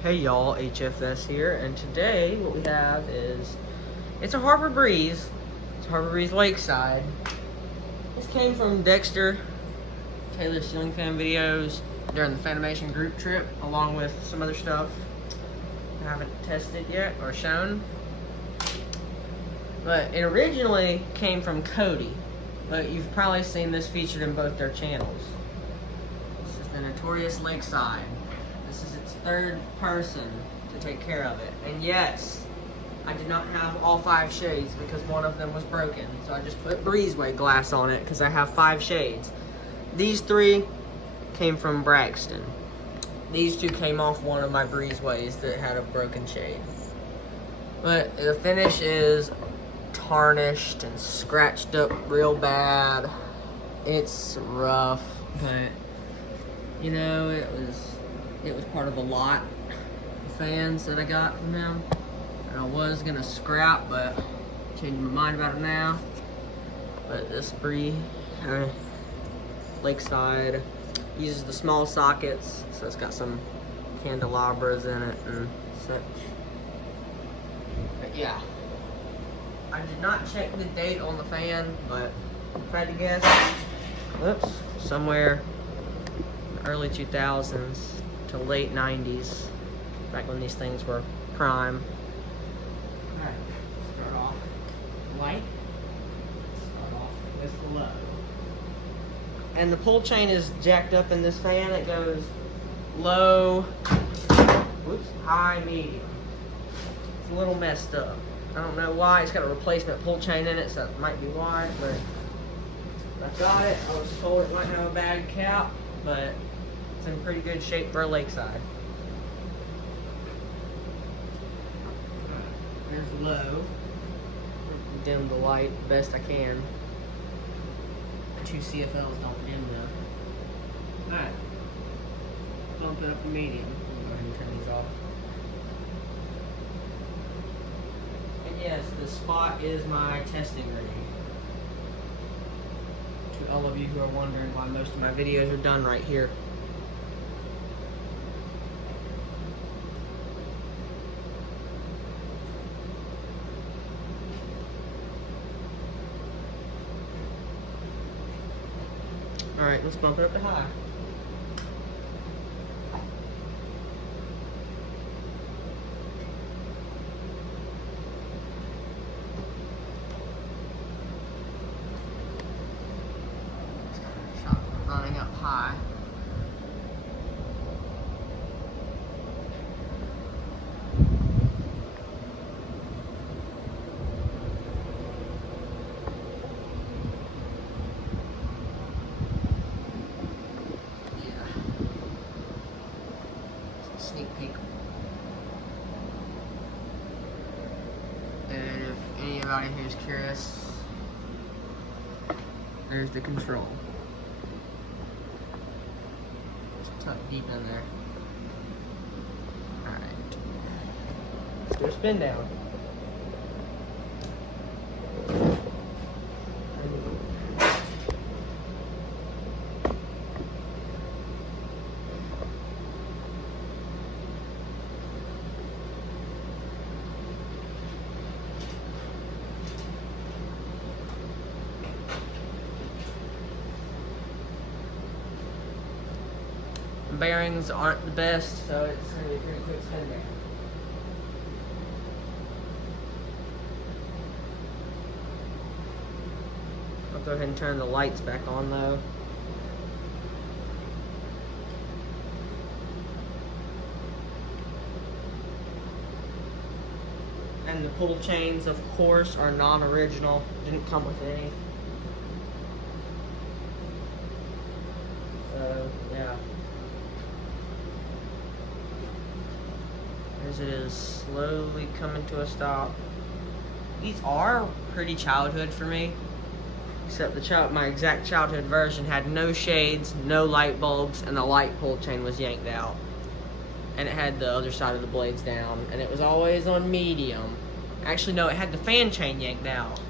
Hey y'all, HFS here, and today what we have is, it's a Harbor Breeze. It's Harbor Breeze Lakeside. This came from Dexter Taylor's ceiling fan videos during the Fanimation group trip, along with some other stuff I haven't tested yet or shown. But it originally came from Cody, but you've probably seen this featured in both their channels. This is the notorious Lakeside. This is its third person to take care of it. And yes, I did not have all 5 shades because one of them was broken. So I just put breezeway glass on it because I have 5 shades. These 3 came from Braxton. These 2 came off one of my breezeways that had a broken shade. But the finish is tarnished and scratched up real bad. It's rough, but you know, it was part of a lot of fans that I got from him. And I was gonna scrap, but changed my mind about it now. But this Lakeside uses the small sockets, so it's got some candelabras in it and such. But yeah, I did not check the date on the fan, but if I had to guess, whoops, somewhere in the early 2000s to late 90s, back when these things were prime. Alright, start off light, start off with low. And the pull chain is jacked up in this fan. It goes low, whoops, high, medium. It's a little messed up. I don't know why. It's got a replacement pull chain in it, so that might be why, but I got it. I was told it might have a bad cap, but it's in pretty good shape for a Lakeside. There's low. Dim the light the best I can. 2 CFLs don't dim though. Alright. Bump it up to medium. Go ahead and turn these off. And yes, this spot is my testing rig. To all of you who are wondering why most of my videos are done right here. Alright, let's bump it up to high. Shot running up high. Sneak peek. And if anybody who's curious, there's the control. It's tucked deep in there. Alright. Let's do a spin down. Bearings aren't the best, so it's going to be a pretty quick spin down. I'll go ahead and turn the lights back on though. And the pull chains, of course, are non-original. Didn't come with any. So, yeah. As it is slowly coming to a stop. These are pretty childhood for me, except my exact childhood version had no shades, no light bulbs, and the light pull chain was yanked out. And it had the other side of the blades down, and it was always on medium. Actually, no, it had the fan chain yanked out,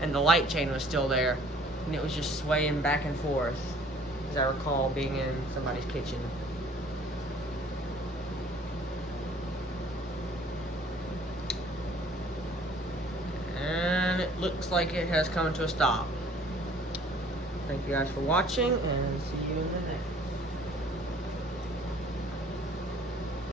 and the light chain was still there, and it was just swaying back and forth, as I recall being in somebody's kitchen. looks like it has come to a stop. Thank you guys for watching, and see you